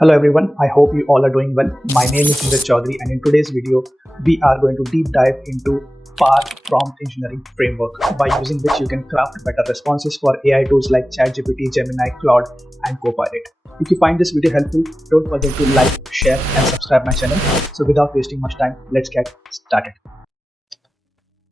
Hello everyone, I hope you all are doing well. My name is Neeraj Chaudhary and in today's video, we are going to deep dive into PAR prompt engineering framework by using which you can craft better responses for AI tools like ChatGPT, Gemini, Claude and Copilot. If you find this video helpful, don't forget to like, share and subscribe my channel. So without wasting much time, let's get started.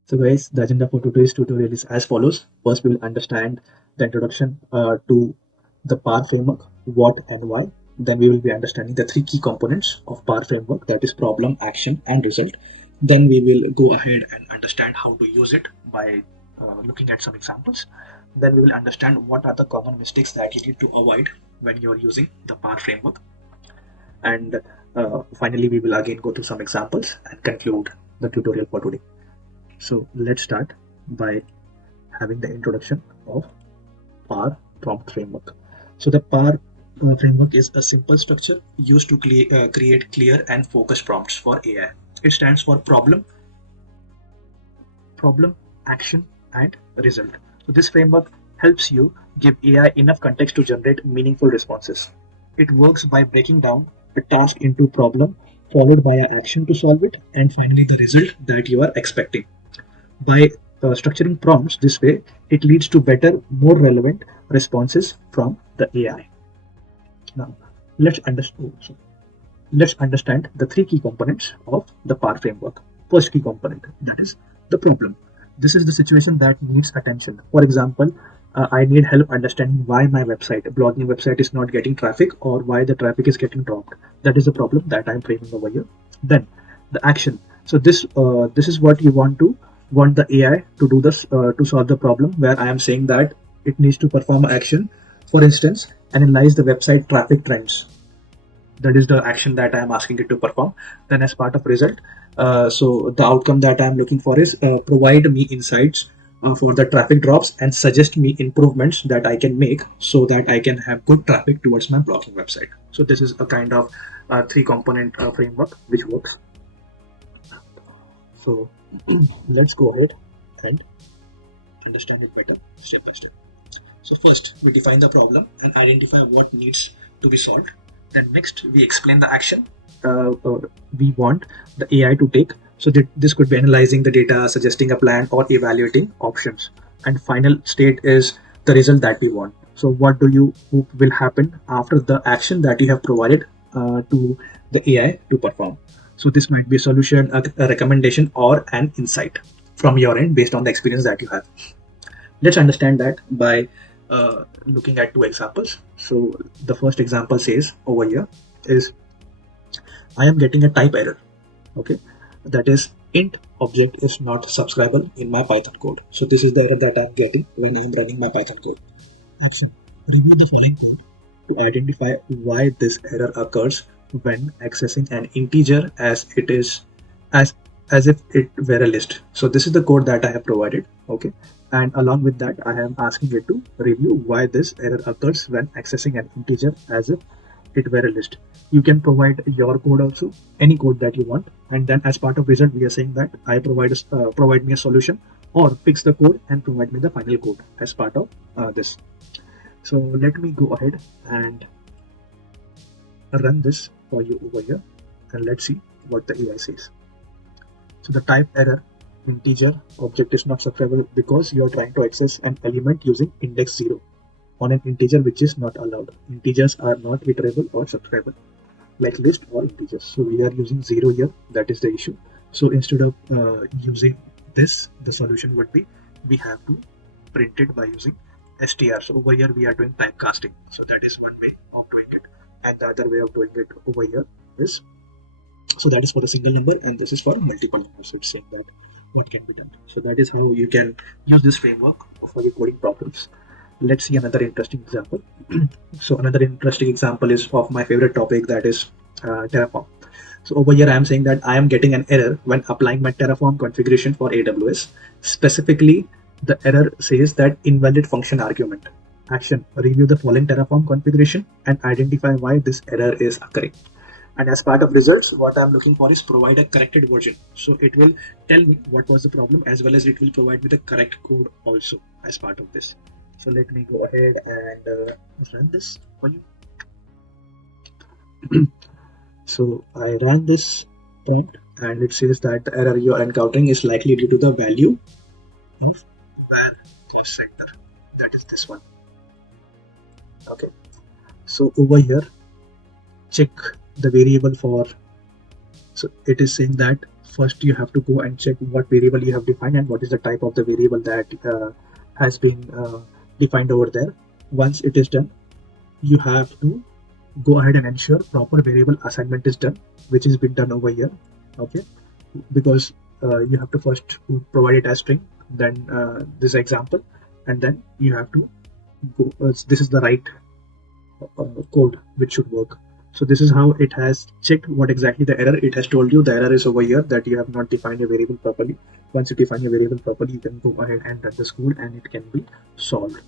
So guys, the agenda for today's tutorial is as follows. First, we will understand the introduction to the PAR framework, what and why. Then we will be understanding the three key components of PAR framework, that is problem, action and result. Then we will go ahead and understand how to use it by looking at some examples. Then we will understand what are the common mistakes that you need to avoid when you're using the PAR framework. And finally, we will again go through some examples and conclude the tutorial for today. So let's start by having the introduction of PAR prompt framework. So the PAR framework is a simple structure used to create clear and focused prompts for AI. It stands for problem, action, and result. So this framework helps you give AI enough context to generate meaningful responses. It works by breaking down a task into problem, followed by an action to solve it, and finally the result that you are expecting. By structuring prompts this way, it leads to better, more relevant responses from the AI. Now, let's understand. Let's understand the three key components of the PAR framework. First key component, that is the problem. This is the situation that needs attention. For example, I need help understanding why my website, blogging website, is not getting traffic or why the traffic is getting dropped. That is the problem that I'm framing over here. Then the action. So this is what you want the AI to do this to solve the problem, where I am saying that it needs to perform action. For instance, analyze the website traffic trends. That is the action that I am asking it to perform. Then as part of result, so the outcome that I am looking for is provide me insights for the traffic drops and suggest me improvements that I can make so that I can have good traffic towards my blogging website. So this is a kind of three component framework which works. So let's go ahead and understand it better step by step. So first we define the problem and identify what needs to be solved. Then next we explain the action we want the AI to take. So that this could be analyzing the data, suggesting a plan, or evaluating options. And final state is the result that we want. So what do you hope will happen after the action that you have provided to the AI to perform? So this might be a solution, a recommendation, or an insight from your end based on the experience that you have. Let's understand that by looking at two examples. So the first example says over here is I am getting a type error. Okay, that is int object is not subscribable in my Python code. So this is the error that I'm getting when I'm running my Python code. Also, review the following code to identify why this error occurs when accessing an integer as it is as as if it were a list. So this is the code that I have provided. Okay, and along with that I am asking it to review why this error occurs when accessing an integer as if it were a list. You can provide your code also, any code that you want, and then as part of result we are saying that I provide me a solution or fix the code and provide me the final code as part of this. So let me go ahead and run this for you over here, and let's see what the AI says. So the type error integer object is not subscribable because you are trying to access an element using index 0 on an integer which is not allowed. Integers are not iterable or subscribable like list or integers. So we are using 0 here. That is the issue. So instead of using this, the solution would be we have to print it by using str. So over here we are doing typecasting. So that is one way of doing it. And the other way of doing it over here is, so that is for a single number and this is for multiple numbers. So it's saying that what can be done. So that is how you can use this framework for your coding problems. Let's see another interesting example. So another interesting example is of my favorite topic, that is Terraform. So over here I am saying that I am getting an error when applying my Terraform configuration for AWS. Specifically, the error says that invalid function argument. Action: review the following Terraform configuration and identify why this error is occurring. And as part of results, what I'm looking for is provide a corrected version. So it will tell me what was the problem as well as it will provide me the correct code also as part of this. So let me go ahead and run this for you. So I ran this prompt and it says that the error you are encountering is likely due to the value of where cost center. That is this one. Okay. So over here, check the variable for. So it is saying that first you have to go and check what variable you have defined and what is the type of the variable that has been defined over there. Once it is done, you have to go ahead and ensure proper variable assignment is done, which is been done over here. Okay, because you have to first provide it as string, then this example, and then you have to go. This is the right code which should work. So this is how it has checked what exactly the error. It has told you the error is over here, that you have not defined a variable properly. Once you define a variable properly, you can go ahead and run this code and it can be solved.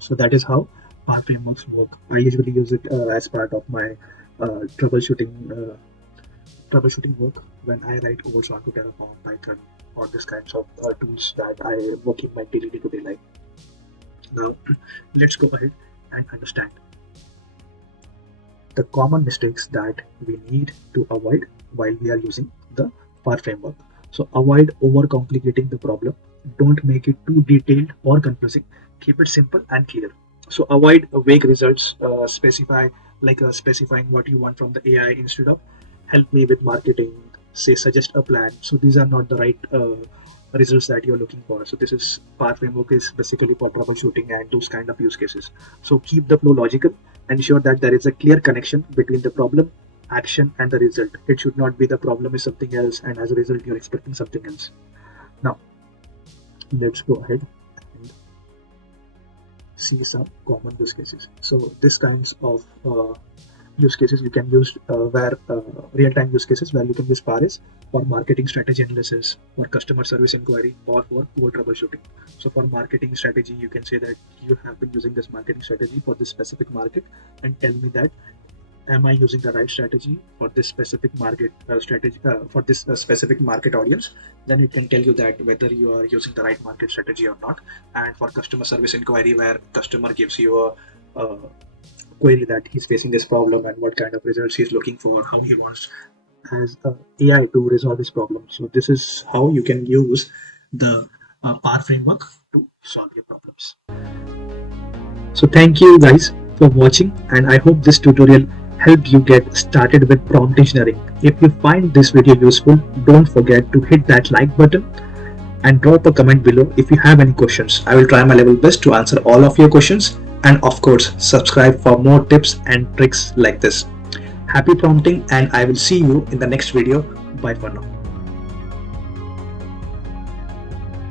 So that is how our frameworks work. I usually use it as part of my troubleshooting work when I write codes onto Terraform, Python, or this kinds of tools that I work in my daily day-to-day life. Now, let's go ahead and understand the common mistakes that we need to avoid while we are using the PAR framework. So avoid overcomplicating the problem. Don't make it too detailed or confusing. Keep it simple and clear. So avoid vague results. Specifying what you want from the AI instead of help me with marketing. Say suggest a plan. So these are not the right results that you're looking for. So this is PAR framework is basically for troubleshooting and those kind of use cases. So keep the flow logical. Ensure that there is a clear connection between the problem, action, and the result. It should not be the problem is something else, and as a result, you're expecting something else. Now, let's go ahead and see some common use cases. So, this kinds of use cases you can use where real-time use cases where you can use PAR is for marketing strategy analysis, for customer service inquiry, or for code troubleshooting. So for marketing strategy, you can say that you have been using this marketing strategy for this specific market, and tell me that am I using the right strategy for this specific market strategy for this specific market audience. Then it can tell you that whether you are using the right market strategy or not. And for customer service inquiry, where customer gives you a query that he's facing this problem and what kind of results he's looking for, how he wants as AI to resolve this problem. So this is how you can use the PAR framework to solve your problems. So thank you guys for watching, and I hope this tutorial helped you get started with prompt engineering. If you find this video useful, don't forget to hit that like button and drop a comment below if you have any questions. I will try my level best to answer all of your questions, and of course subscribe for more tips and tricks like this. Happy prompting, and I will see you in the next video. Bye for now.